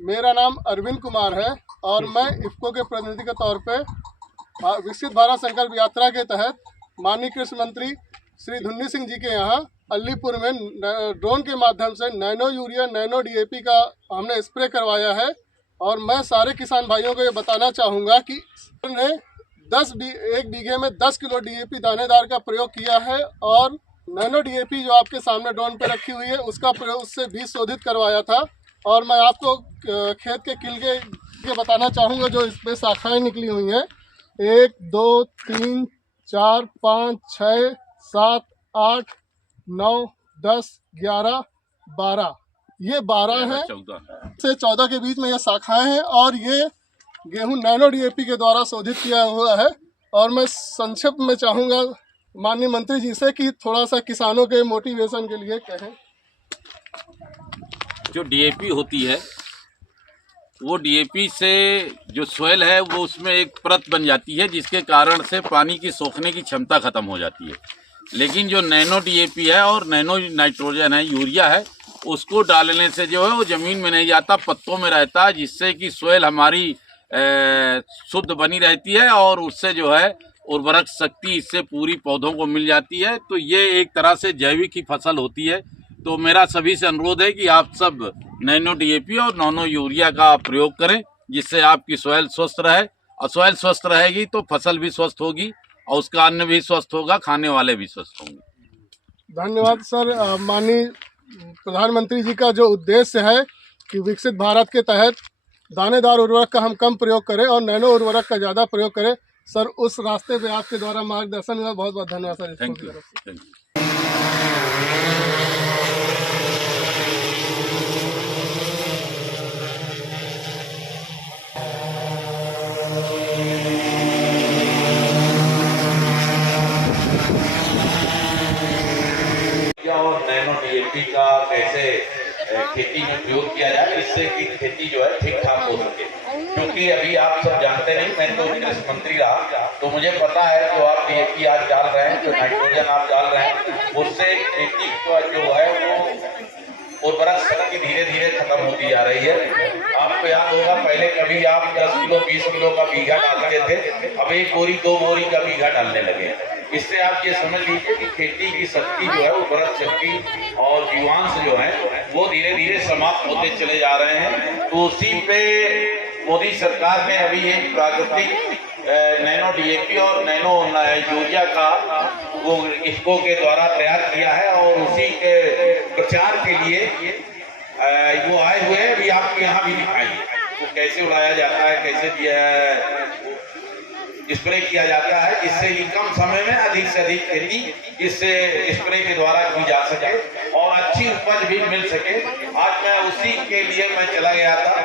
मेरा नाम अरविंद कुमार है और मैं इफ्को के प्रतिनिधि के तौर पे विकसित भारत संकल्प यात्रा के तहत माननीय कृषि मंत्री श्री धुन्नी सिंह जी के यहाँ अलीपुर में ड्रोन के माध्यम से नैनो यूरिया नैनो डीएपी का हमने स्प्रे करवाया है। और मैं सारे किसान भाइयों को ये बताना चाहूँगा कि ने 1 बीघे में 10 किलो डीएपी दानेदार का प्रयोग किया है और नैनो डीएपी जो आपके सामने ड्रोन पे रखी हुई है उसका प्रयोग उससे बीज शोधित करवाया था। और मैं आपको खेत के किलके के बताना चाहूँगा जो इस पर शाखाएँ निकली हुई हैं 1 2 3 4 5 6 7 8 9 10 11 12 ये 12 है से 14 के बीच में ये शाखाएं हैं और ये गेहूं नैनो डीएपी के द्वारा शोधित किया हुआ है। और मैं संक्षिप्त में चाहूँगा माननीय मंत्री जी से कि थोड़ा सा किसानों के मोटिवेशन के लिए कहें। जो डीएपी होती है वो डीएपी से जो सॉइल है वो उसमें एक परत बन जाती है जिसके कारण से पानी की सोखने की क्षमता खत्म हो जाती है। लेकिन जो नैनो डीएपी है और नैनो नाइट्रोजन है यूरिया है उसको डालने से जो है वो ज़मीन में नहीं जाता, पत्तों में रहता है, जिससे कि सॉइल हमारी शुद्ध बनी रहती है और उससे जो है उर्वरक शक्ति इससे पूरी पौधों को मिल जाती है। तो ये एक तरह से जैविक ही फसल होती है। तो मेरा सभी से अनुरोध है कि आप सब नैनो डीएपी और नैनो यूरिया का प्रयोग करें जिससे आपकी सॉइल स्वस्थ रहे, और सॉइल स्वस्थ रहेगी तो फसल भी स्वस्थ होगी और उसका अन्न भी स्वस्थ होगा, खाने वाले भी स्वस्थ होंगे। धन्यवाद सर। माननीय प्रधानमंत्री जी का जो उद्देश्य है कि विकसित भारत के तहत दानेदार उर्वरक का हम कम प्रयोग करें और नैनो उर्वरक का ज़्यादा प्रयोग करें, सर उस रास्ते पे आपके द्वारा मार्गदर्शन हुआ। बहुत बहुत धन्यवाद सर। Thank you. और नैनो डीएपी का कैसे खेती में प्रयोग किया जाए इससे कि खेती जो है ठीक ठाक हो सके। क्योंकि अभी आप सब जानते नहीं, मैं तो कृषि मंत्री रहा तो मुझे पता है जो आप डीएपी आज डाल रहे हैं, जो नाइट्रोजन आप डाल रहे हैं, उससे खेती का जो है वो उर्वरक शक्ति धीरे धीरे खत्म होती जा रही है। आपको याद होगा पहले कभी आप 10 किलो 20 किलो का बीघा डालते थे, अब 1 बोरी 2 बोरी का बीघा डालने लगे। इससे आप ये समझ लीजिए कि खेती की शक्ति जो है उर्वरक शक्ति और जीवांश जो है वो धीरे धीरे समाप्त होते चले जा रहे हैं। तो उसी पे मोदी सरकार ने अभी एक प्राकृतिक नैनो डीएपी और नैनो यूरिया का वो इफ्को के द्वारा तैयार किया है और उसी के प्रचार के लिए वो आए हुए हैं। अभी आपके यहाँ भी दिखाएंगे वो कैसे उड़ाया जाता है, कैसे स्प्रे किया जाता है, जिससे कि कम समय में अधिक से अधिक खेती इससे स्प्रे के द्वारा की जा सके और अच्छी उपज भी मिल सके। आज मैं उसी के लिए मैं चला गया था।